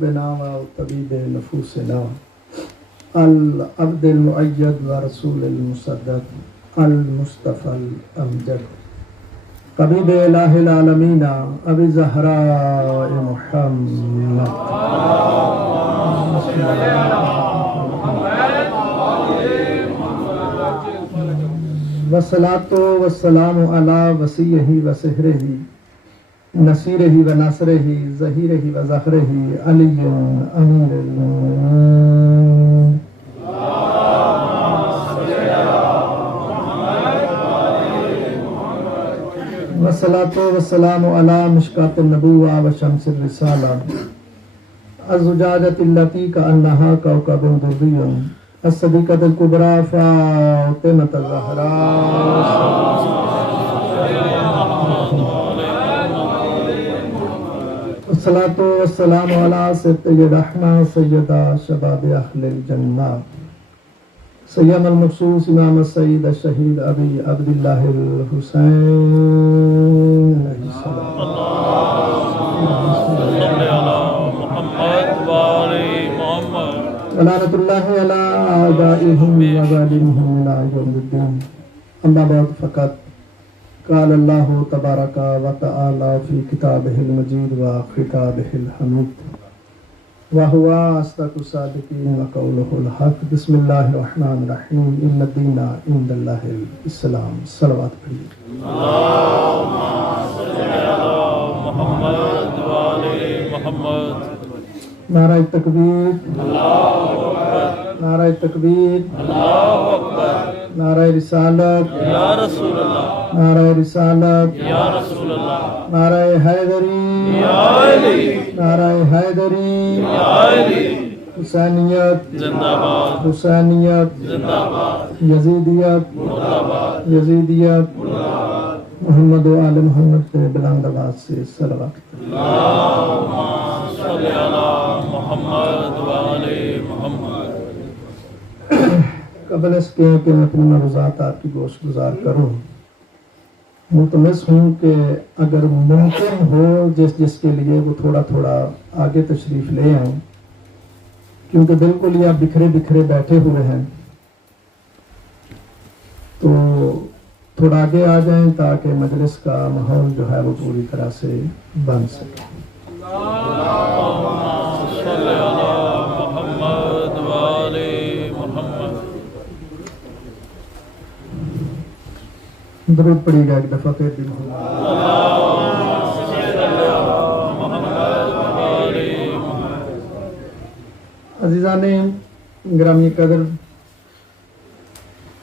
بنام طبیب نفوسنا العبد المؤید و رسول المصدق المصطفى الامجد طبیب الہ العالمین ابی زہراء محمد والصلاۃ والسلام علی وصیہ و سحرہ نصیرہ و ناصرہ ظہیرہ و ظاہرہ علی امیر المؤمنین والصلاۃ والسلام علی مشکاۃ النبوۃ و شمس الرسالہ الزجاجۃ التی کأنہا کوکب دری الصدیقۃ الکبریٰ فاطمۃ الزہراء الصلاۃ والسلام علی سبطِ رحمہ سیدہ شباب اہل الجنہ سید المخصوص امام السید الشہید ابی عبداللہ الحسین علیہ السلام ولعنۃ اللہ علی اعدائہم وظالمہم الی یوم الدین اما بعد فقط قال اللہ تبارک و تعالی فی کتابہ المجید و خطابہ الحمید وہو اصدق الصادقین وقولہ الحق بسم اللہ الرحمن الرحیم ان الدین عند اللہ الاسلام صلوات پڑھیے اللہم صلی علی محمد و آل محمد نعرہ تکبیر اللہ اکبر نعرہ تکبیر اللہ اکبر نعرہ رسالت یا رسول اللہ نعرہ رسالت یا رسول اللہ نعرہ حیدری یا علی نعرہ حیدری یا علی حسینیت زندہ باد حسینیت زندہ باد یزیدیت مرد آباد یزیدیت محمد و آل محمد کے بلند آواز سے صلوات اللہم صلی علی محمد و آل محمد قبل اس کے کہ میں اپنی مروزات آپ کی گوش گزار کروں ملتمس ہوں کہ اگر ممکن ہو جس کے لیے وہ تھوڑا تھوڑا آگے تشریف لے آئیں کیونکہ بالکل یہ آپ بکھرے بکھرے بیٹھے ہوئے ہیں تو تھوڑا آگے آ جائیں تاکہ مجلس کا ماحول جو ہے وہ پوری طرح سے بن سکے اللہم صلی علی محمد و آل محمد درود پڑھیے گا ایک دفعہ پھر بھی محمد عزیزان گرامی قدر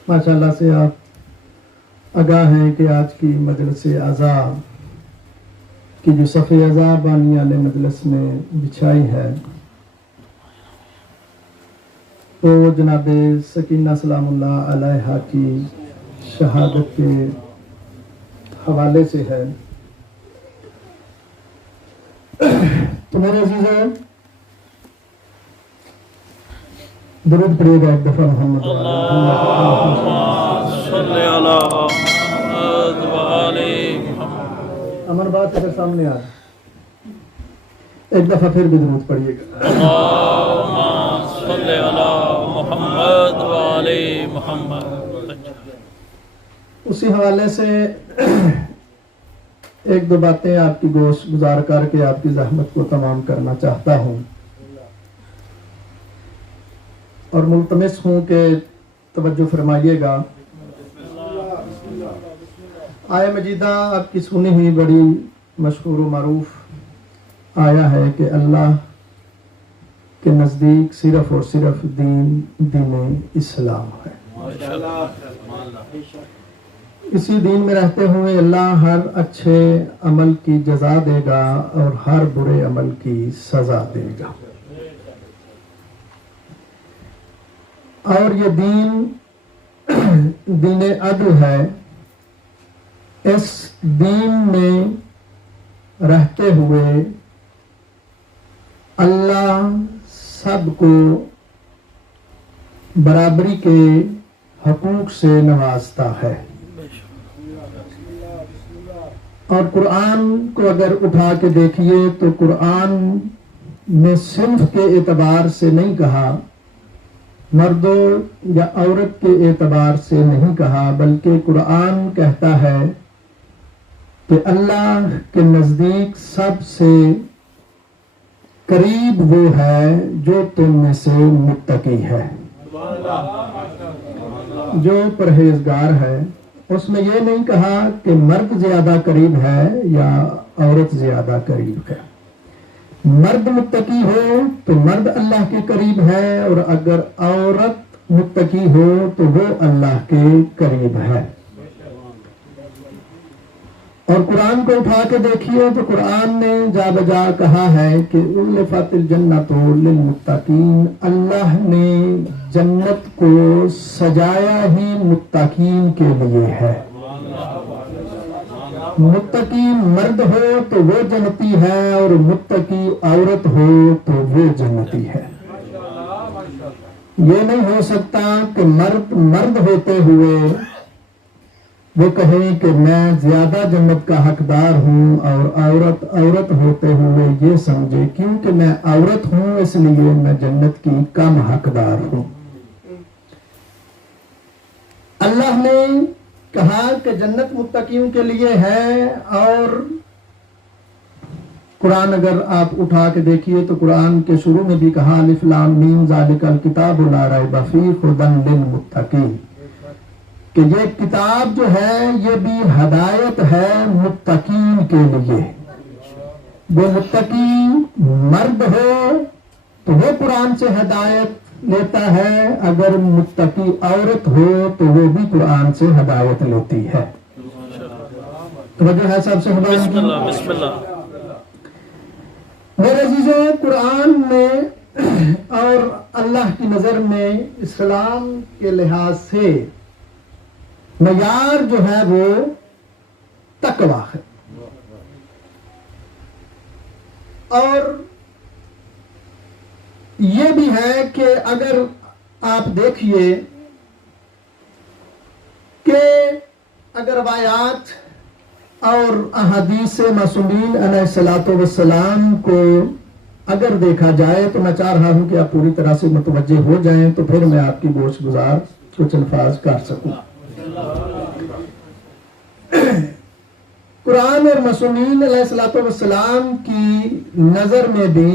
ماشاءاللہ سے آپ آگاہ ہیں کہ آج کی مجلس اعزا کی جو صف اعزا بانیان مجلس نے بچھائی ہے تو جناب سکینہ سلام اللہ علیہا کی شہادت کے حوالے سے ہے تو میرے عزیزوں درود پڑھیے گا ایک دفعہ محمد اللہم صلی علی محمد و آل محمد امن بات اگر سامنے آ ایک دفعہ پھر بھی درود پڑھیے گا اللہم صلی علی محمد و آل محمد اسی حوالے سے ایک دو باتیں آپ کی گوش گزار کر کے آپ کی زحمت کو تمام کرنا چاہتا ہوں اور ملتمس ہوں کہ توجہ فرمائیے گا آیہ مجیدہ آپ کی سنی ہوئی بڑی مشہور و معروف آیا ہے کہ اللہ کے نزدیک صرف اور صرف دین اسلام ہے اسی دین میں رہتے ہوئے اللہ ہر اچھے عمل کی جزا دے گا اور ہر برے عمل کی سزا دے گا اور یہ دین عدل ہے اس دین میں رہتے ہوئے اللہ سب کو برابری کے حقوق سے نوازتا ہے اور قرآن کو اگر اٹھا کے دیکھیے تو قرآن نے صنف کے اعتبار سے نہیں کہا، مردوں یا عورت کے اعتبار سے نہیں کہا، بلکہ قرآن کہتا ہے کہ اللہ کے نزدیک سب سے قریب وہ ہے جو تم میں سے متقی ہے، جو پرہیزگار ہے۔ اس میں یہ نہیں کہا کہ مرد زیادہ قریب ہے یا عورت زیادہ قریب ہے۔ مرد متقی ہو تو مرد اللہ کے قریب ہے، اور اگر عورت متقی ہو تو وہ اللہ کے قریب ہے۔ اور قرآن کو اٹھا کے دیکھیے تو قرآن نے جا بجا کہا ہے کہ اُلفت الجنۃ للمتقین، اللہ نے جنت کو سجایا ہی متقین کے لیے ہے۔ متقی مرد ہو تو وہ جنتی ہے، اور متقی عورت ہو تو وہ جنتی ہے۔ یہ نہیں ہو سکتا کہ مرد ہوتے ہوئے وہ کہیں کہ میں زیادہ جنت کا حقدار ہوں، اور عورت ہوتے ہوئے یہ سمجھے کیونکہ میں عورت ہوں اس لیے میں جنت کی کم حقدار ہوں۔ اللہ نے کہا کہ جنت متقیوں کے لیے ہے، اور قرآن اگر آپ اٹھا کے دیکھیے تو قرآن کے شروع میں بھی کہا الف لام میم ذالک الکتاب لا ریب فیہ ھدی للمتقین، کہ یہ کتاب جو ہے یہ بھی ہدایت ہے متقین کے لیے۔ وہ متقی مرد ہو تو وہ قرآن سے ہدایت لیتا ہے، اگر متقی عورت ہو تو وہ بھی قرآن سے ہدایت لیتی ہے۔ توجہ ہے سب سے بسم اللہ بسم اللہ۔ میرے عزیزوں، قرآن میں اور اللہ کی نظر میں اسلام کے لحاظ سے معیار جو ہے وہ تقویٰ ہے، اور یہ بھی ہے کہ اگر آپ دیکھیے کہ اگر روایات اور احادیث معصومین علیہ الصلوۃ والسلام کو اگر دیکھا جائے تو میں چاہ رہا ہوں کہ آپ پوری طرح سے متوجہ ہو جائیں تو پھر میں آپ کی گوش گزار کچھ الفاظ کر سکوں۔ قرآن اور معصومین علیہ الصلوۃ والسلام کی نظر میں بھی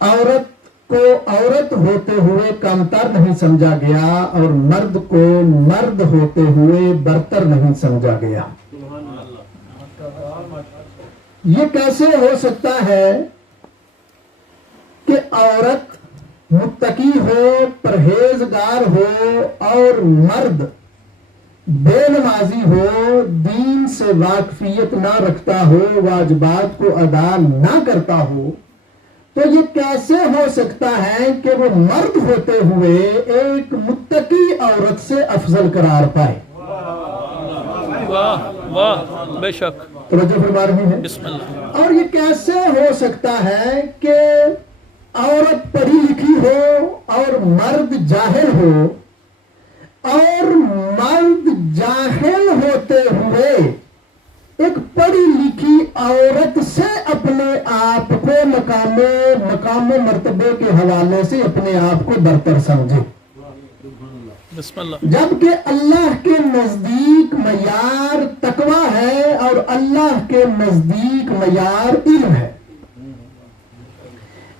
عورت کو عورت ہوتے ہوئے کمتر نہیں سمجھا گیا، اور مرد کو مرد ہوتے ہوئے برتر نہیں سمجھا گیا۔ یہ کیسے ہو سکتا ہے کہ عورت متقی ہو، پرہیزگار ہو، اور مرد بے نمازی ہو، دین سے واقفیت نہ رکھتا ہو، واجبات کو ادا نہ کرتا ہو؟ تو یہ کیسے ہو سکتا ہے کہ وہ مرد ہوتے ہوئے ایک متقی عورت سے افضل قرار پائے؟ واہ واہ، بے شک، توجہ فرما رہے ہیں؟ بسم اللہ۔ اور یہ کیسے ہو سکتا ہے کہ عورت پڑھی لکھی ہو اور مرد جاہل ہو، اور مرد جاہل ہوتے ہوئے ایک پڑھی لکھی عورت سے اپنے آپ کو مقام و مرتبے کے حوالے سے اپنے آپ کو برتر سمجھے، بسم اللہ، جبکہ اللہ کے نزدیک معیار تقویٰ ہے اور اللہ کے نزدیک معیار علم ہے۔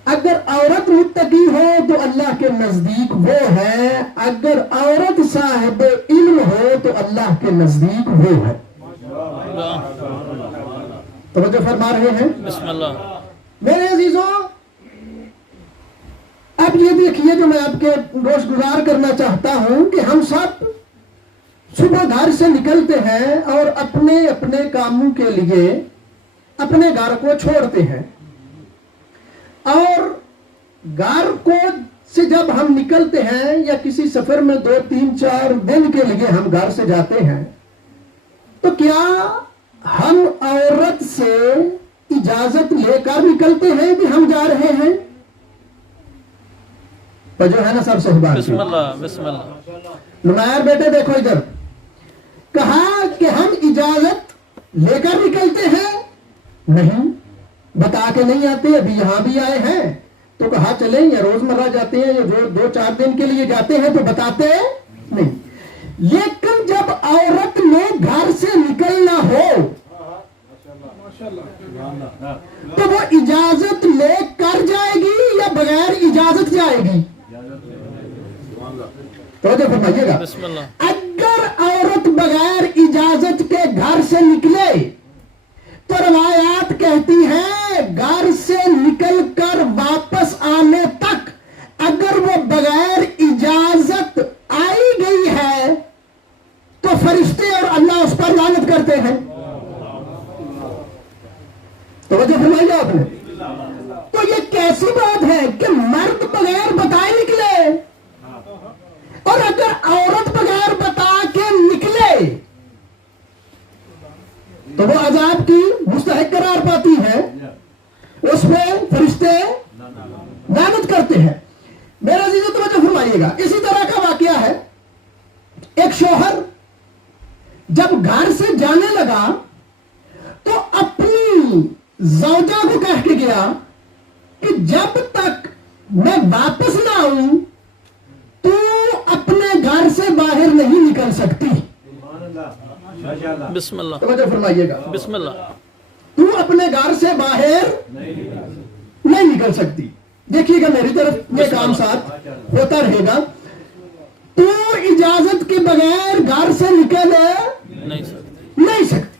اگر عورت متقی ہو تو اللہ کے نزدیک وہ ہے، اگر عورت صاحب علم ہو تو اللہ کے نزدیک وہ ہے۔ توجہ فرما رہے ہیں؟ بسم اللہ۔ میرے عزیزوں، اب یہ دیکھیے جو میں آپ کے گوش گزار کرنا چاہتا ہوں کہ ہم سب صبح گھر سے نکلتے ہیں اور اپنے اپنے کاموں کے لیے اپنے گھر کو چھوڑتے ہیں، اور گھر کو سے جب ہم نکلتے ہیں یا کسی سفر میں 2 3 4 دن کے لیے ہم گھر سے جاتے ہیں، تو کیا ہم عورت سے اجازت لے کر نکلتے ہیں کہ ہم جا رہے ہیں؟ تو جو ہے نا سب صحبان بسم اللہ بسم اللہ۔ نمایاں بیٹے دیکھو ادھر، کہا کہ ہم اجازت لے کر نکلتے ہیں؟ نہیں، بتا کے نہیں آتے. ابھی یہاں بھی آئے ہیں تو کہا چلیں, یا روزمرہ جاتے ہیں, یا جو 2-4 دن کے لیے جاتے ہیں تو بتاتے نہیں. لیکن جب عورت نے گھر سے نکلنا ہو تو وہ اجازت لے کر جائے گی یا بغیر اجازت جائے گی؟ توجہ فرمائیے گا. بسم اللہ. اگر عورت بغیر اجازت کے گھر سے نکلے تو روایات کہتی ہیں گھر سے نکل کر واپس آنے تک اگر وہ بغیر اجازت آئی گئی ہے تو فرشتے اور اللہ اس پر لعنت کرتے ہیں. توجہ فرمائیے آپ نے. تو یہ کیسی بات ہے کہ مرد بغیر بتائے نکلے, اور اگر عورت بغیر بتا کے نکلے تو وہ عذاب کی مستحق قرار پاتی ہے, اس پہ فرشتے لعنت کرتے ہیں. میرے عزیزو توجہ فرمائیے گا. اسی طرح کا واقعہ ہے, ایک شوہر جب گھر سے جانے لگا تو اپنی زوجہ کو کہہ کے گیا کہ جب تک میں واپس نہ آؤں تو اپنے گھر سے باہر نہیں نکل سکتی. بسم اللہ. توجہ فرمائیے گا. بسم اللہ. تو اپنے گھر سے باہر نہیں نکل سکتی. دیکھیے گا میری طرف یہ کام ساتھ ہوتا رہے گا. تو اجازت کے بغیر گھر سے نکل نہیں سکتی.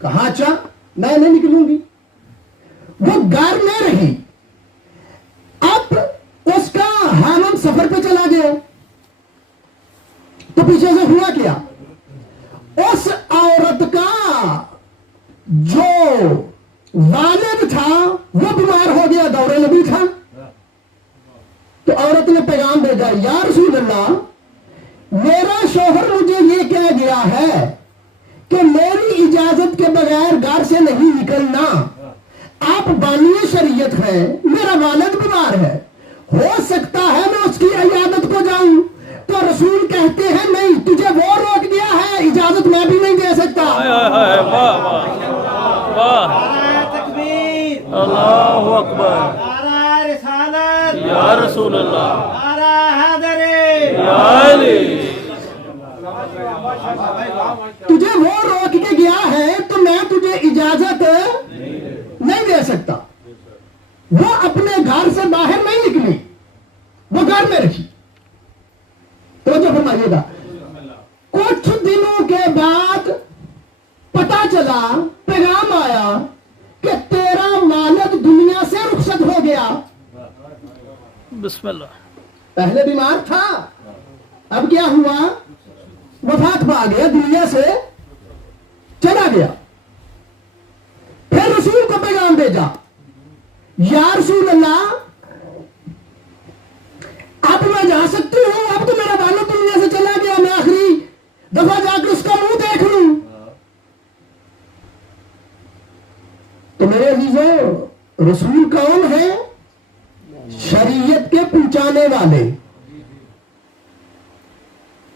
کہا اچھا میں نہیں نکلوں گی. وہ گھر میں رہی. اب اس کا خاوند سفر پہ چلا گیا تو پیچھے سے ہوا کیا, اس عورت کا جو والد تھا وہ بیمار ہو گیا, دورے نبی تھا. تو عورت نے پیغام بھیجا, یا رسول اللہ میرا شوہر مجھے یہ کہہ گیا ہے کہ میری اجازت کے بغیر گھر سے نہیں نکلنا. آپ بانی شریعت ہیں, میرا والد بیمار ہے, ہو سکتا ہے میں اس کی عیادت کو جاؤں. تو رسول کہتے ہیں نہیں, تجھے وہ روک دیا ہے, اجازت میں بھی نہیں دے سکتا. واہ واہ. اللہ اکبر. یا رسول اللہ. یا علی. تجھے وہ روک کے گیا ہے تو میں تجھے اجازت نہیں دے سکتا. وہ اپنے گھر سے باہر نہیں نکلی, وہ گھر میں رہی. توجہ فرمائیے گا. کچھ دنوں کے بعد پتا چلا, پیغام آیا کہ تیرا والد دنیا سے رخصت ہو گیا. بسم اللہ. پہلے بیمار تھا, اب کیا ہوا, وفات پا گیا, دنیا سے چلا گیا. پھر رسول کو پیغام بھیجا, یا رسول اللہ اب میں جا سکتی ہوں, اب تو میرا والد دنیا سے چلا گیا, میں آخری دفعہ جا کے اس کا منہ دیکھ لوں. تو میرے عزیزو رسول کون ہے؟ شریعت کے پہنچانے والے.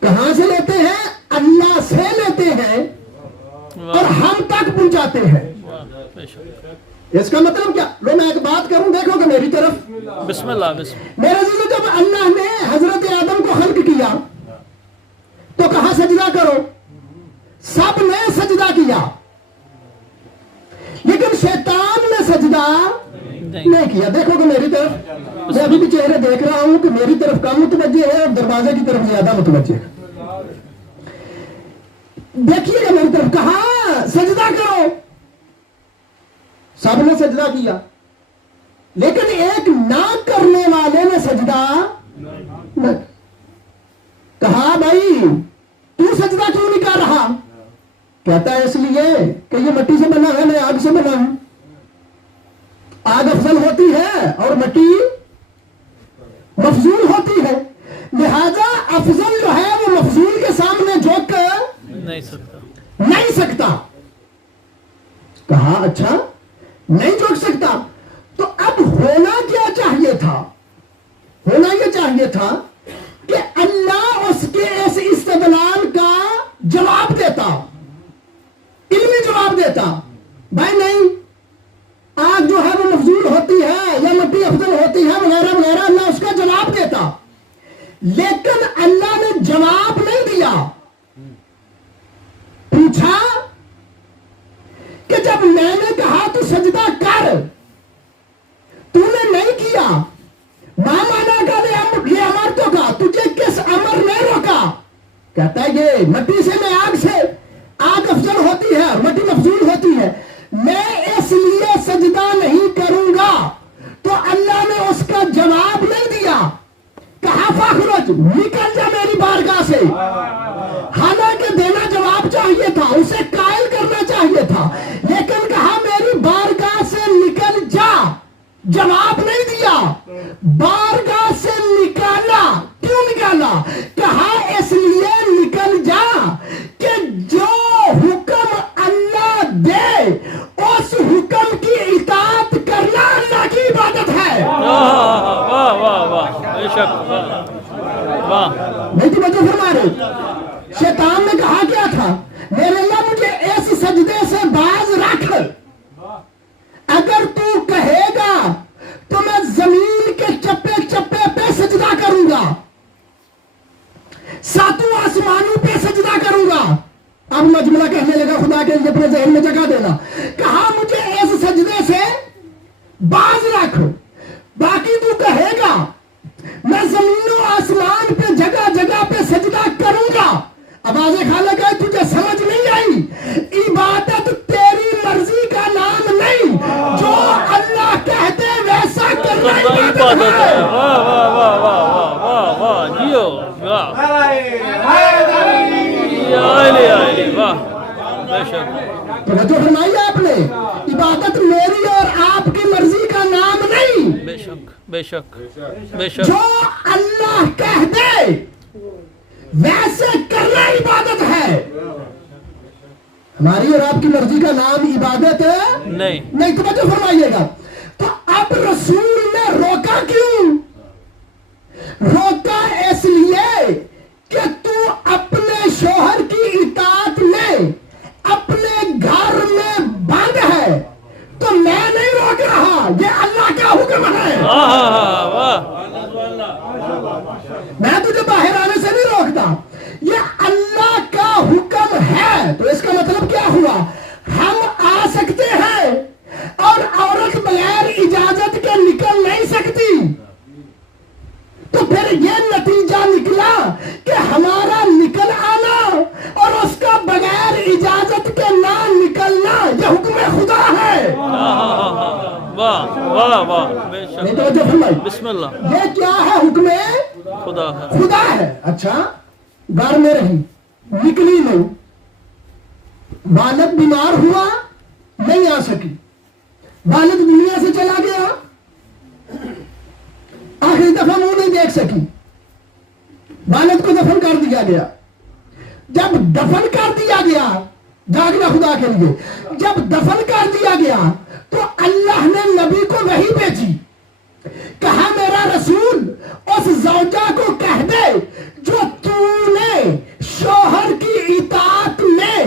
کہاں سے لیتے ہیں؟ اللہ سے لیتے ہیں اور ہم تک پہنچاتے ہیں. اس کا مطلب کیا؟ لو میں ایک بات کروں, دیکھو کہ میری طرف. بسم اللہ. بسم اللہ. میرے عزیزو جب اللہ نے حضرت آدم کو خلق کیا تو کہا سجدہ کرو, سب نے سجدہ کیا, لیکن شیطان نے سجدہ نہیں کیا. دیکھو کہ میری طرف, میں ابھی بھی چہرے دیکھ رہا ہوں کہ میری طرف کم متوجہ ہے اور دروازے کی طرف زیادہ متوجہ ہے. دیکھیے گا میری طرف, کہا سجدہ کرو, سب نے سجدہ کیا, لیکن ایک نہ کرنے والے نے سجدہ نہ کہا. بھائی تو سجدہ کیوں نہیں کر رہا؟ کہتا ہے اس لیے کہ یہ مٹی سے بنا ہے, میں آگ سے بنا ہوں. آگ افضل ہوتی ہے اور مٹی مفضول ہوتی ہے, لہذا افضل جو ہے وہ مفضول کے سامنے جھک نہیں سکتا. کہا اچھا نہیں جھک سکتا, تو اب ہونا کیا چاہیے تھا؟ ہونا یہ چاہیے تھا کہ اللہ اس کے اس استدلال کا جواب دیتا, علمی جواب دیتا. بھائی نہیں, ہوتی ہے وغیرہ وغیرہ، اللہ اس کا جواب دیتا، لیکن اللہ نے جواب نہیں دیا۔ پوچھا کہ جب میں نے کہا تو سجدہ کر، تو نے نہیں کیا، ماں مانا کا یہ امر تو کا، تجھے کس امر نے روکا؟ کہتا ہے یہ مٹی سے میں آگ سے، آگ افضل ہوتی ہے، مٹی مفضول ہوتی ہے، میں اس لیے سجدہ نہیں کروں گا۔ تو اللہ نے اس کا جواب نہیں دیا، کہا فاخرج، نکل جا میری بارگاہ سے۔ حالانکہ دینا جواب چاہیے تھا، اسے قائل کرنا چاہیے تھا، لیکن کہا میری بارگاہ سے نکل جا، جواب نہیں دیا، بارگاہ سے نکالا۔ کیوں نکالا؟ کہا اس لیے نکل جا کہ جو حکم اللہ دے اس حکم کی اطاعت کرنا اللہ کی عبادت ہے۔ واہ واہ واہ، بے شک، واہ، نہیں تو مجھے فرما رہے، شیطان نے کہا کیا تھا؟ میرے اللہ مجھے اس سجدے سے باز رکھ، اگر تو کہے گا تو میں زمین کے چپے چپے پہ سجدہ کروں گا، ساتوں آسمانوں پہ سجدہ کروں گا۔ اب مجملہ کہنے لگا خدا کے لیے اپنے ذہن میں جگہ دینا، کہا مجھے اس سجدے سے باز رکھ، باقی تو کہے گا میں زمین و آسمان پہ جگہ جگہ پہ سجدہ کروں گا۔ آواز خالق ہے، تجھے سمجھ نہیں آئی؟ عبادت تیری مرضی کا نام نہیں، جو اللہ کہتے ویسا کرنا عبادت ہے۔ واہ واہ واہ واہ واہ واہ، جیو، واہ، واہ، بے شک، توجہ فرمائی آپ نے، عبادت میری اور آپ کی مرضی کا نام نہیں، بے شک، بے شک، بے شک، جو اللہ کہہ دے ویسے کرنا عبادت ہے۔ ہماری اور آپ کی مرضی کا نام عبادت ہے نہیں، توجہ فرمائیے گا۔ تو اب رسول نے روکا کیوں؟ روکا اس لیے کہ تو اپنے شوہر کی اطاعت میں اپنے گھر میں بند ہے، تو میں نہیں روک رہا، یہ اللہ کا حکم ہے۔ میں تجھے باہر آنے سے نہیں روکتا، یہ اللہ کا حکم ہے۔ تو اس کا مطلب کیا ہوا؟ ہم آ سکتے ہیں اور عورت بغیر اجازت کے نکل نہیں سکتی، تو پھر یہ نتیجہ نکلا کہ ہمارا نکل آنا اور اس کا بغیر اجازت کے نہ نکلنا یہ حکم خدا ہے۔ واہ واہ واہ، بے شک، بسم اللہ، یہ کیا ہے؟ حکم خدا ہے، خدا ہے۔ اچھا، گھر میں رہی، نکلی نہیں، والد بیمار ہوا، نہیں آ سکی، والد دنیا سے چلا گیا، آخری دفعہ منہ نہیں دیکھ سکی، والد کو دفن کر دیا گیا۔ جب دفن کر دیا گیا، جاگنا خدا کے لیے، جب دفن کر دیا گیا تو اللہ نے نبی کو وحی بھیجی، کہا میرا رسول اس زوجہ کو کہہ دے جو تو نے شوہر کی اطاعت میں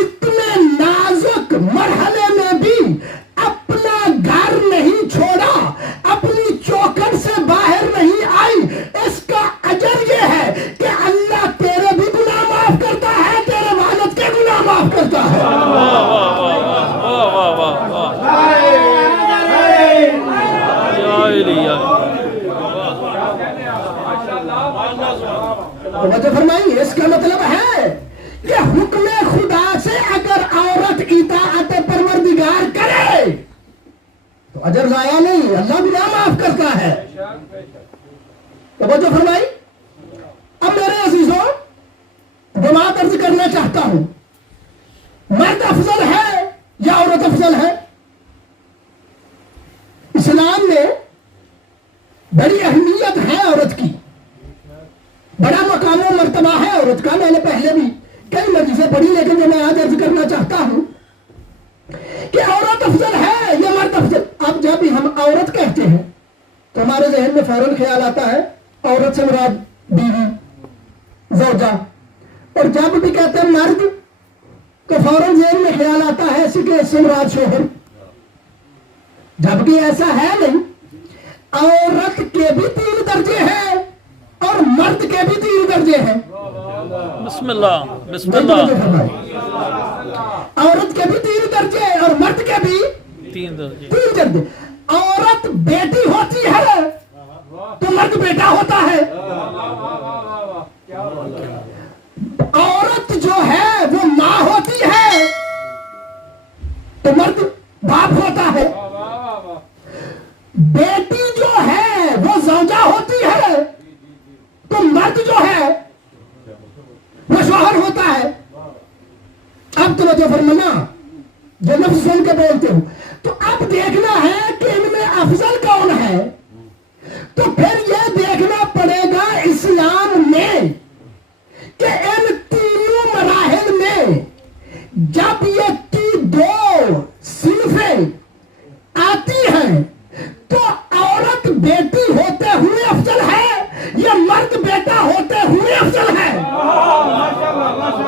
اتنے نازک مرحلے میں بھی اپنا گھر نہیں چھوڑا، اپنی چوکھٹ سے باہر نہیں آئی، اس کا اجر یہ ہے کہ اللہ تیرے بھی گناہ معاف کرتا ہے، تیرے والد کے گناہ معاف کرتا ہے۔ توجہ فرمائیے، اس کا مطلب ہے کہ حکم خدا سے اگر عورت اطاعت پروردگار کرے تو اجر ضائع نہیں، اللہ گناہ معاف کرتا ہے۔ توجہ فرمائی۔ اب میرے عزیزوں، بات عرض کرنا چاہتا ہوں، مرد افضل ہے یا عورت افضل ہے؟ اسلام میں بڑی اہمیت ہے عورت کی، بڑا مقام و مرتبہ ہے عورت کا۔ میں نے پہلے بھی کئی مجلسیں پڑھی، لیکن جو میں آج عرض کرنا چاہتا ہوں کہ عورت افضل ہے یا مرد افضل۔ اب جب بھی ہم عورت کہتے ہیں تو ہمارے ذہن میں فوراً خیال آتا ہے عورت سے مراد بیوی، زوجہ، اور جب بھی کہتے ہیں مرد تو فوراً ذہن میں خیال آتا ہے اس سے مراد شوہر، جبکہ ایسا ہے نہیں۔ عورت کے بھی 3 درجے ہیں اور مرد کے بھی 3 درجے ہیں. بسم اللہ بسم اللہ. عورت کے بھی 3 درجے اور مرد کے بھی 3 درجے. 3 درجے. عورت بیٹی ہوتی ہے تو مرد بیٹا ہوتا ہے. عورت جو ہے وہ ماں ہوتی ہے تو مرد باپ ہوتا ہے. بیٹی جو ہے وہ زوجہ ہوتی ہے تو مرد جو ہے وہ شوہر ہوتا ہے. اب توجہ فرمانا جو لفظ سن کے بولتے ہو تو اب دیکھنا ہے کہ ان میں افضل کون ہے. تو پھر یہ دیکھنا پڑے گا اسلام میں کہ ان تینوں مراحل میں جب یہ 2 صنفیں آتی ہیں تو عورت بیٹی ہوتے ہوئے افضل ہے یا مرد بیٹا ہوتے ہوئے افضل ہے؟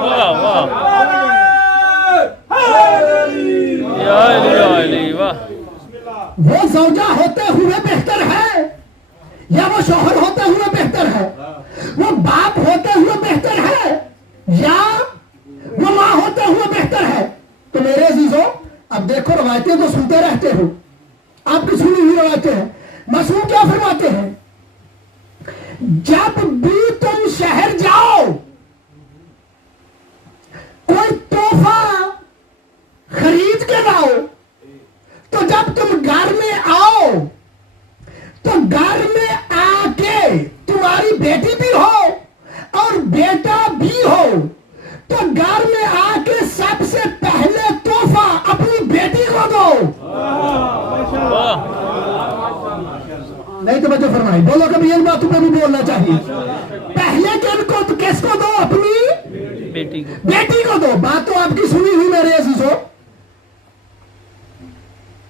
واہ واہ. یا علی یا علی. واہ. وہ زوجہ ہوتے ہوئے بہتر ہے یا وہ شوہر ہوتے ہوئے بہتر ہے؟ وہ باپ ہوتے ہوئے بہتر ہے یا وہ ماں ہوتے ہوئے بہتر ہے؟ تو میرے عزیزوں اب دیکھو روایتیں تو سنتے رہتے ہو, آپ کی سنی ہوئی روایتیں ہیں. معصوم کیا فرماتے ہیں؟ جب بھی تم شہر جاؤ کوئی تحفہ خرید کے لاؤ تو جب تم گھر میں آؤ تو گھر میں آ کے تمہاری بیٹی بھی ہو اور بیٹا بھی ہو تو گھر میں آ کے سب سے پہلے تحفہ اپنی بیٹی کو دو. نہیں توجہ فرمائی, بولو کبھی ان باتوں پہ بھی بولنا چاہیے. پہلے کن کو کس کو دو؟ اپنی بیٹی کو دو. بات تو آپ کی سنی ہوئی میرے عزیزوں.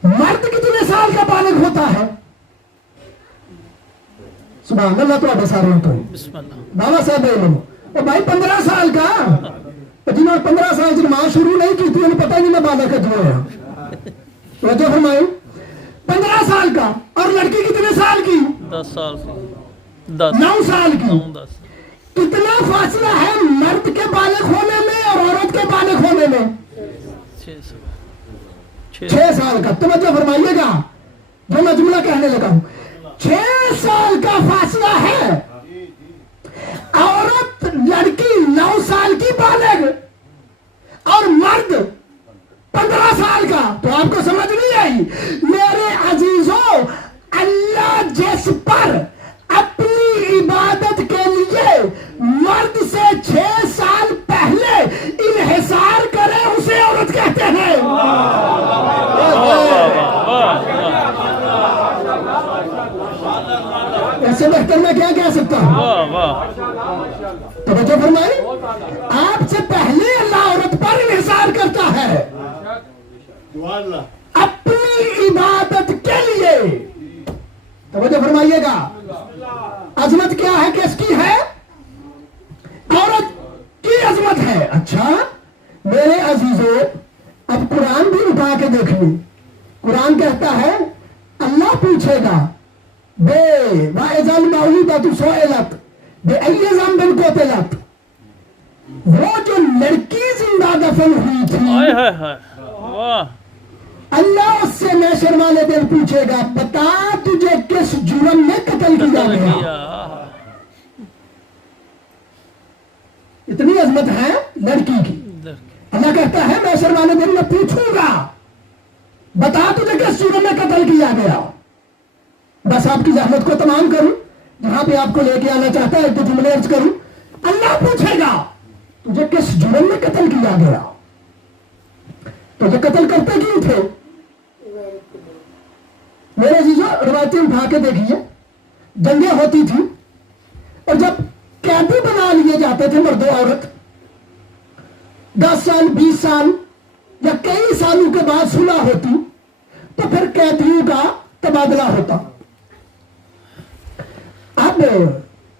مرد کتنے سال کا بالغ ہوتا ہے؟ سبحان اللہ. تو آپ سارے بابا صاحب وہ بھائی 15 سال کا, جنہوں نے 15 سال سے نماز شروع نہیں کی تھی انہیں پتہ نہیں میں بالغ کا جو ہے. توجہ فرمائیں. 15 سال کا. اور لڑکی کتنے سال کی؟ 10 سال کی. 9 سال کی. 10. کتنا فاصلہ ہے مرد کے بالغ ہونے میں اور عورت کے بالغ ہونے میں؟ 6 سال کا. توجہ فرمائیے گا جو میں جملہ کہنے لگا ہوں. 6 سال کا فاصلہ ہے. عورت لڑکی 9 سال کی بالغ اور مرد 15 سال کا. تو آپ کو سمجھ نہیں آئی میرے عزیزوں. اللہ جس پر اپنی عبادت کے لیے مرد سے 6 سال پہلے انحصار کرے اسے عورت کہتے ہیں. ایسے بہتر میں کیا کہہ سکتا ہوں؟ توجہ فرمائیں. آپ سے پہلے اللہ عورت پر انحصار کرتا ہے اپنی عبادت کے لیے. توجہ فرمائیے گا. عظمت کیا ہے؟ کس کی ہے؟ عورت کی عظمت ہے. اچھا میرے عزیزوں اب قرآن بھی اٹھا کے دیکھ لیں. قرآن کہتا ہے اللہ پوچھے گا بے وَإِذَا الْمَوْءُودَةُ سُئِلَتْ بِأَيِّ ذَنبٍ قُتِلَتْ. وہ جو لڑکی زندہ دفن ہوئی تھی اللہ اس سے محشر والے دن پوچھے گا بتا تجھے کس جرم میں قتل کیا گیا. اتنی عظمت ہے لڑکی کی. اللہ کہتا ہے محشر والے دن میں پوچھوں گا بتا تجھے کس جرم میں قتل کیا گیا. بس آپ کی زحمت کو تمام کروں, جہاں پہ آپ کو لے کے آنا چاہتا ہے ایک 2 جملے عرض کروں. اللہ پوچھے گا تجھے کس جرم میں قتل کیا گیا. تجھے قتل کرتے کیوں تھے؟ میرے عزیزوں روایتیں اٹھا کے دیکھیے. جنگیں ہوتی تھی اور جب قیدی بنا لیے جاتے تھے مرد و عورت 10 سال 20 سال یا کئی سالوں کے بعد صلح ہوتی تو پھر قیدیوں کا تبادلہ ہوتا. اب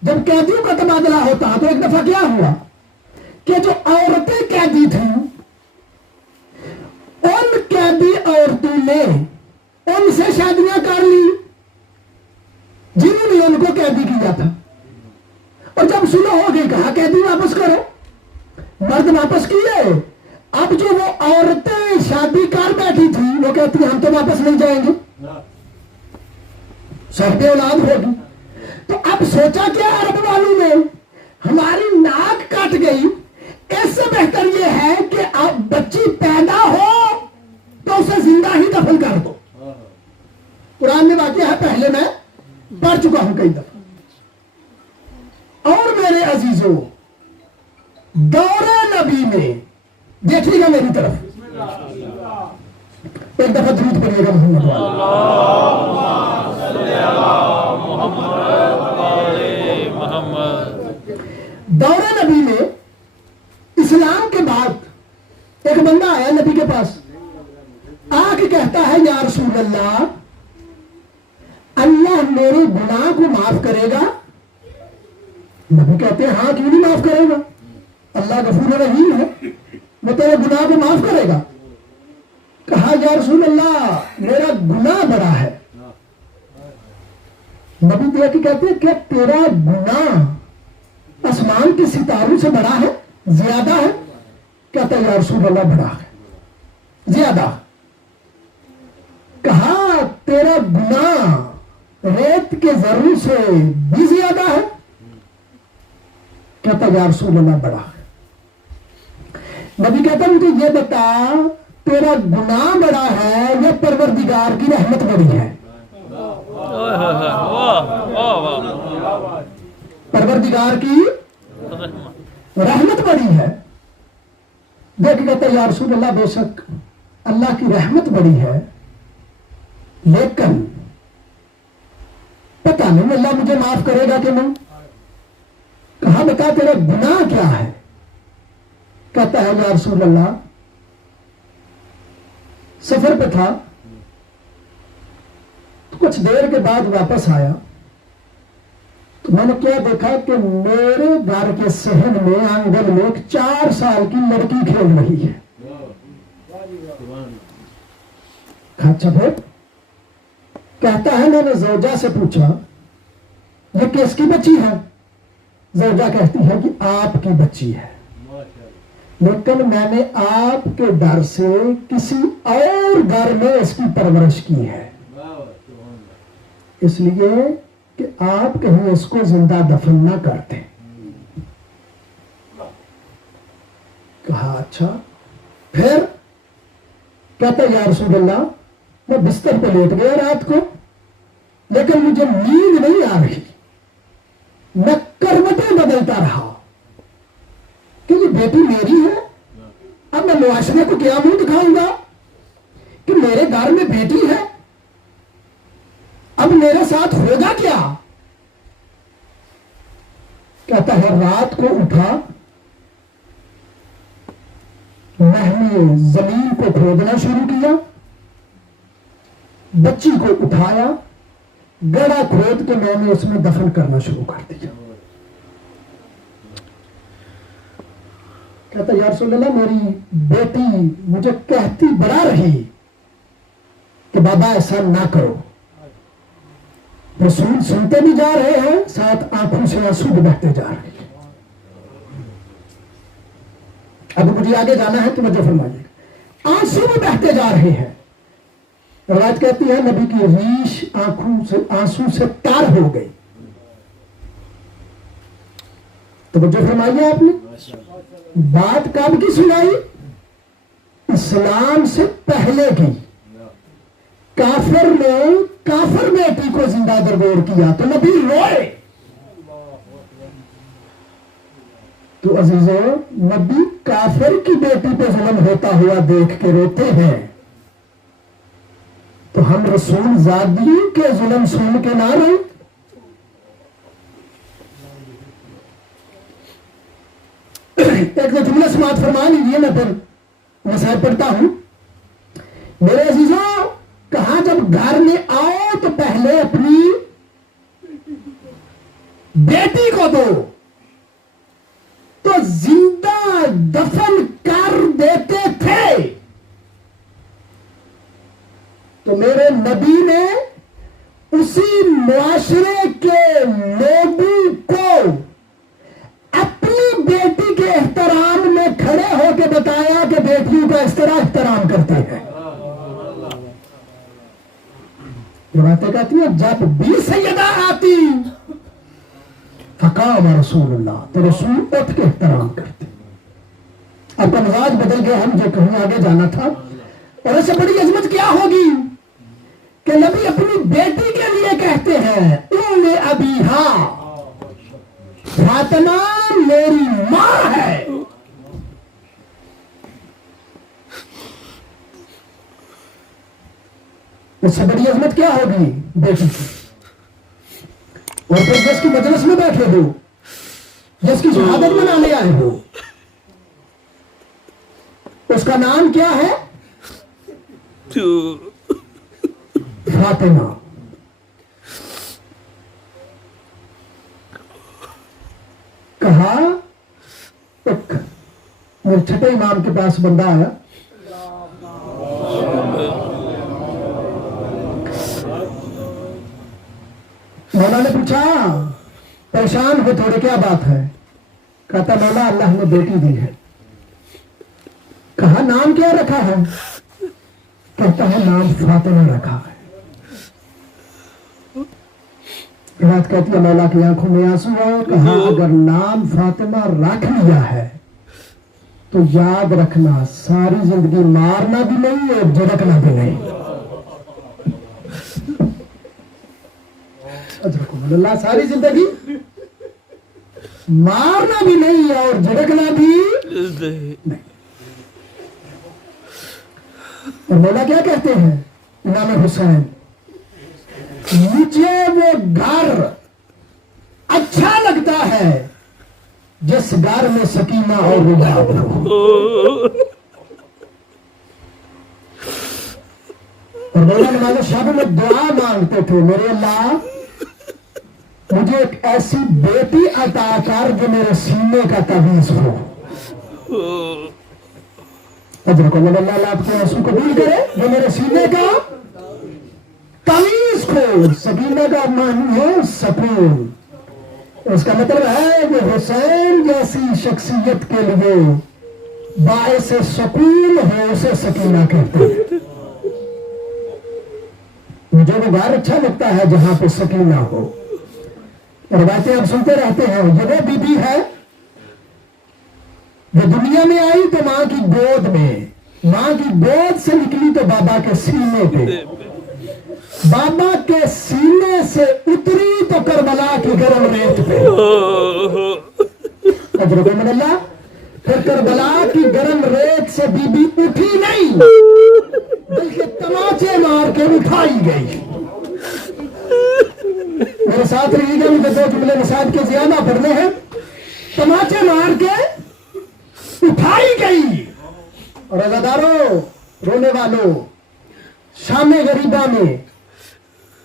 جب قیدیوں کا تبادلہ ہوتا تو ایک دفعہ کیا ہوا کہ جو عورتیں قیدی تھیں ان قیدی عورتوں نے ان سے شادیاں کر لی. واپس کرو. مرد واپس کیے. اب جو وہ عورتیں شادی کر بیٹھی تھی وہ کہتی ہیں ہم تو واپس نہیں جائیں گے, صاحب اولاد ہوگی. تو اب سوچا کیا عرب والوں نے, ہماری ناک کٹ گئی, اس سے بہتر یہ ہے کہ اب بچی پیدا ہو تو اسے زندہ ہی دفن کر دو. قرآن میں واقعہ ہے, پہلے میں پڑھ چکا ہوں کئی دفعہ. اور میرے عزیزوں, دور نبی میں دیکھیے گا میری طرف, ایک دفعہ درود پڑھیے گا محمد محمد. دور نبی میں اسلام کے بعد ایک بندہ آیا نبی کے پاس, آ کے کہتا ہے یا رسول اللہ, اللہ میرے گناہ کو معاف کرے گا؟ نبی کہتے ہیں ہاں کیوں نہیں معاف کرے گا, اللہ غفور رحیم ہے, وہ تیرے گناہ کو معاف کرے گا. کہا یا رسول اللہ میرا گناہ بڑا ہے. نبی دیکھ کے کہتے ہیں کہ تیرا گناہ آسمان کے ستاروں سے بڑا ہے, زیادہ ہے؟ کہتا ہے یا رسول اللہ بڑا ہے, زیادہ. کہا تیرا گناہ ریت کے ذرے سے بھی زیادہ ہے؟ کہتا یا رسول اللہ بڑا ہے. نبی کہتا مجھے یہ بتا, تیرا گناہ بڑا ہے یا پروردگار کی رحمت بڑی ہے؟ پروردگار کی رحمت بڑی ہے. دیکھ کہتا یا رسول اللہ بے شک اللہ کی رحمت بڑی ہے, لیکن پتہ نہیں اللہ مجھے معاف کرے گا کہ نہیں. کہا بتا تیرا گناہ کیا ہے؟ کہتا ہے یا رسول اللہ سفر پہ تھا, کچھ دیر کے بعد واپس آیا تو میں نے کیا دیکھا کہ میرے گھر کے صحن میں آنگن میں ایک 4 سال کی لڑکی کھیل رہی ہے. اچھا پھر کہتا ہے میں نے زوجہ سے پوچھا یہ کس کی بچی ہے؟ زوجہ کہتی ہے کہ آپ کی بچی ہے, لیکن میں نے آپ کے ڈر سے کسی اور گھر میں اس کی پرورش کی ہے, اس لیے کہ آپ کہیں اس کو زندہ دفن نہ کرتے. کہا اچھا. پھر کہتا یا رسول اللہ میں بستر پہ لیٹ گیا رات کو, لیکن مجھے نیند نہیں آ رہی, میں کروٹیں بدلتا رہا کہ یہ بیٹی میری ہے. اب میں معاشرے کو کیا منہ دکھاؤں گا کہ میرے گھر میں بیٹی ہے, اب میرے ساتھ ہوگا کیا؟ کہتا ہے رات کو اٹھا, میں نے زمین کو کھودنا شروع کیا, بچی کو اٹھایا, گڑھا کھود کے میں نے اس میں دفن کرنا شروع کر دیا. کہتا یا رسول اللہ میری بیٹی مجھے کہتی بڑا رہی کہ بابا ایسا نہ کرو. رسول سنتے بھی جا رہے ہیں, ساتھ آنکھوں سے آنسو بھی بہتے جا رہے ہیں. اب مجھے آگے جانا ہے تو مجھے فرمائیے, آنسو بھی بہتے جا رہے ہیں. روایت کہتی ہے نبی کی ریش آنسو سے تار ہو گئی. تو مجھے فرمائیے آپ نے بات کب کی سنائی؟ اسلام سے پہلے کی. کافر نے کافر بیٹی کو زندہ درگور کیا تو نبی روئے. تو عزیزوں نبی کافر کی بیٹی پہ ظلم ہوتا ہوا دیکھ کے روتے ہیں, تو ہم رسول زادی کے ظلم سن کے نہ روئیں. ایک دو جملہ سماعت فرما لیجیے, میں پھر مسائل پڑھتا ہوں. میرے عزیزوں کہاں جب گھر میں آؤ تو پہلے اپنی بیٹی کو دو, تو زندہ دفن کر دیتے تھے. تو میرے نبی نے اسی معاشرے کے لوگوں کو اپنی بیٹی کے بتایا کہ بیٹیوں کا اس طرح احترام کرتے ہیں. روایتیں کہتی ہیں جب بھی سیدہ آتی فقام رسول اللہ تو رسول اٹھ کے احترام کرتے. اب کا مزاج بدل گیا, ہم جو کہیں آگے جانا تھا. اور اس سے بڑی عظمت کیا ہوگی کہ نبی اپنی بیٹی کے لیے کہتے ہیں ام ابیہا, فاطمہ میری ماں ہے. اس سے بڑی عظمت کیا ہوگی بیٹی کی. اور پھر جس کی مجلس میں بیٹھے ہو, جس کی شہادت منانے آئے ہو, اس کا نام کیا ہے؟ فاطمہ. کہا ایک میرے چھٹے امام کے پاس بندہ آیا, مولا نے پوچھا پریشان ہو تھوڑے, کیا بات ہے؟ کہتا مولا اللہ نے بیٹی دی ہے. کہا نام کیا رکھا ہے؟ کہتا ہے نام فاطمہ رکھا ہے. بات کہتی ہے مولا کی آنکھوں میں آنسو آئے. کہا اگر نام فاطمہ رکھ لیا ہے تو یاد رکھنا ساری زندگی مارنا بھی نہیں اور جھڑکنا بھی نہیں. اللہ ساری زندگی مارنا بھی نہیں اور جھڑکنا بھی نہیں. اور مولا کیا کہتے ہیں امام حسین, مجھے وہ گھر اچھا لگتا ہے جس گھر میں سکینہ اور رباب ہو. اور مولا نماز شب میں دعا مانگتے تھے, میرے اللہ مجھے ایک ایسی بیٹی عطا کر جو میرے سینے کا تعویذ ہو. حضرت اللہ آپ کے آنسو قبول کرے, جو میرے سینے کا تعویذ ہو. سکینہ کا معنی ہے سکون. اس کا مطلب ہے کہ حسین جیسی شخصیت کے لیے باعث سکون ہو اسے سکینہ کہتے ہیں. مجھے وہ گھر اچھا لگتا ہے جہاں پہ سکینہ ہو. روایتیں آپ سنتے رہتے ہیں. یہ وہ بی بی ہے جو دنیا میں آئی تو ماں کی گود میں, ماں کی گود سے نکلی تو بابا کے سینے پہ, بابا کے سینے سے اتری تو کربلا کی گرم ریت پہ. حضرت اللہ پھر کربلا کی گرم ریت سے بی بی اٹھی نہیں بلکہ تماچے مار کے اٹھائی گئی. میرے ساتھ رہی گا, مجھے دو جملے نصاب کے زیادہ پڑھنے ہیں. تماچے مار کے اٹھائی گئی. اور عزاداروں, رونے والوں, شام غریبہ میں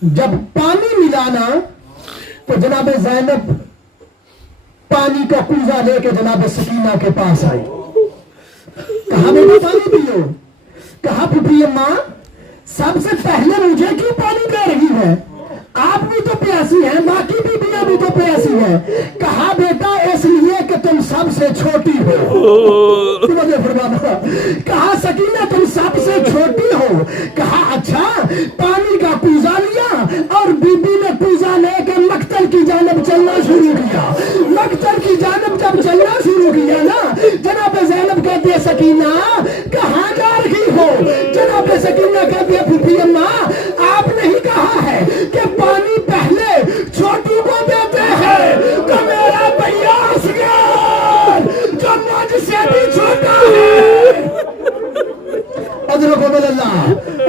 جب پانی ملانا تو جناب زینب پانی کا کوزہ لے کے جناب سکینہ کے پاس آئی. کہا بیٹا پانی پیو. کہا پھپھی اماں سب سے پہلے مجھے کیوں پانی دے رہی ہے؟ آپ بھی تو پیاسی ہیں, باقی بیویاں بھی تو پیاسی ہیں. کہا بیٹا اس لیے کہ تم سب سے چھوٹی ہو. مجھے فرمانا. کہا سکینہ تم سب سے چھوٹی ہو. کہا اچھا. پانی کا کوزہ لیا اور بی بی نے کوزہ لے کے مقتل کی جانب چلنا شروع کیا. مقتل کی جانب جب چلنا شروع کیا نا, جناب زینب کہتی ہے سکینہ کہاں جا رہی ہو؟ جناب سکینہ کہتی ہے پھپھی اماں آپ نہیں کہا ہے کہ پانی پہلے چھوٹو کو دیتے ہیں تو میرا بھیا اصغر جو مجھ سے بھی چھوٹا ہے. حضرت اللہ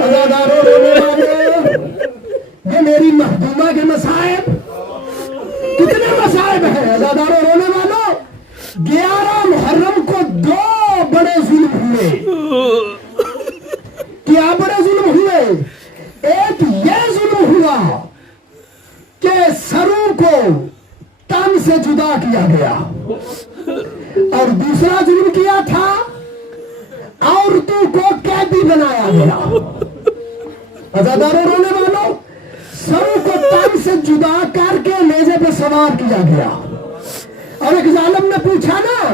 عزاداروں رونے والے, یہ میری مخدومہ کے مصائب کتنے مصائب ہیں عزاداروں رونے والوں. 11 محرم کو 2 بڑے ظلم ہوئے. کیا بڑے ظلم ہوئے؟ ایک یہ ظلم ہوا کہ سروں کو تن سے جدا کیا گیا, اور دوسرا ظلم کیا تھا عورتوں کو قیدی بنایا گیا. عزاداروں رونے والوں, سروں کو تن سے جدا کر کے نیزے پہ سوار کیا گیا. اور ایک ظالم نے پوچھا نا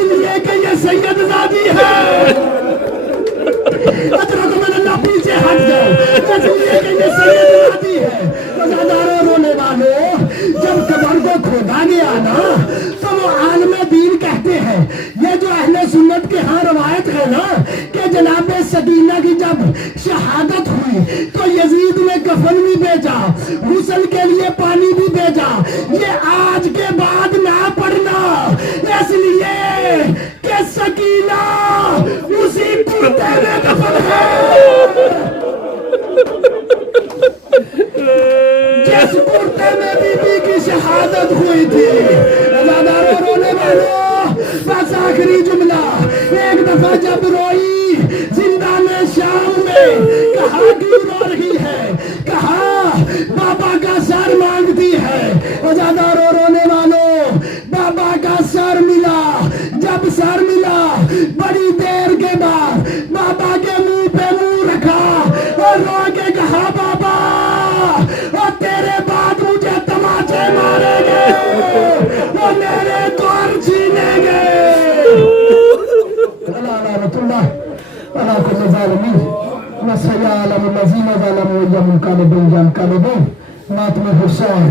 اس لیے کہ یہ سید زادی ہے. حضرت من اللہ پیچھے ہٹ جاؤ. اس لیے کہ یہ سید زادی ہے. وزاداروں رونے والوں، جب قبر کو کھودا گیا نا تو وہ عالم دین کہتے ہیں، یہ جو اہل سنت کے ہاں روایت ہے نا کہ جناب سکینہ کی جب شہادت ہوئی تو یزید نے کفن بھی بھیجا، غسل کے لیے پانی بھی بھیجا. یہ آج کے بعد نہ پڑھنا، اس لیے کہ سکینہ اسی کرتے میں کفن ہے جس کرتے میں بی بی کی شہادت ہوئی تھی. ازاداروں رونے والوں، بس آخری جملہ. ایک دفعہ جب روئی زندان شام میں، کہا کیوں رو رہی ہے؟ کہا بابا کا سر مانگتی ہے. ازاداروں رونے والوں، بابا کا سر ملا. جب سر ملا بڑی دیر کے بعد بابا کے منہ پہ منہ رکھا اور رو کے کہا بابا اور تیرے بعد مجھے تماچے مارے گے، وہ میرے دور چھینے گے. لعنت اللہ علی کل ظالمین وسيعلم الذين ظلموا أي منقلب ينقلبون. ماتم حسین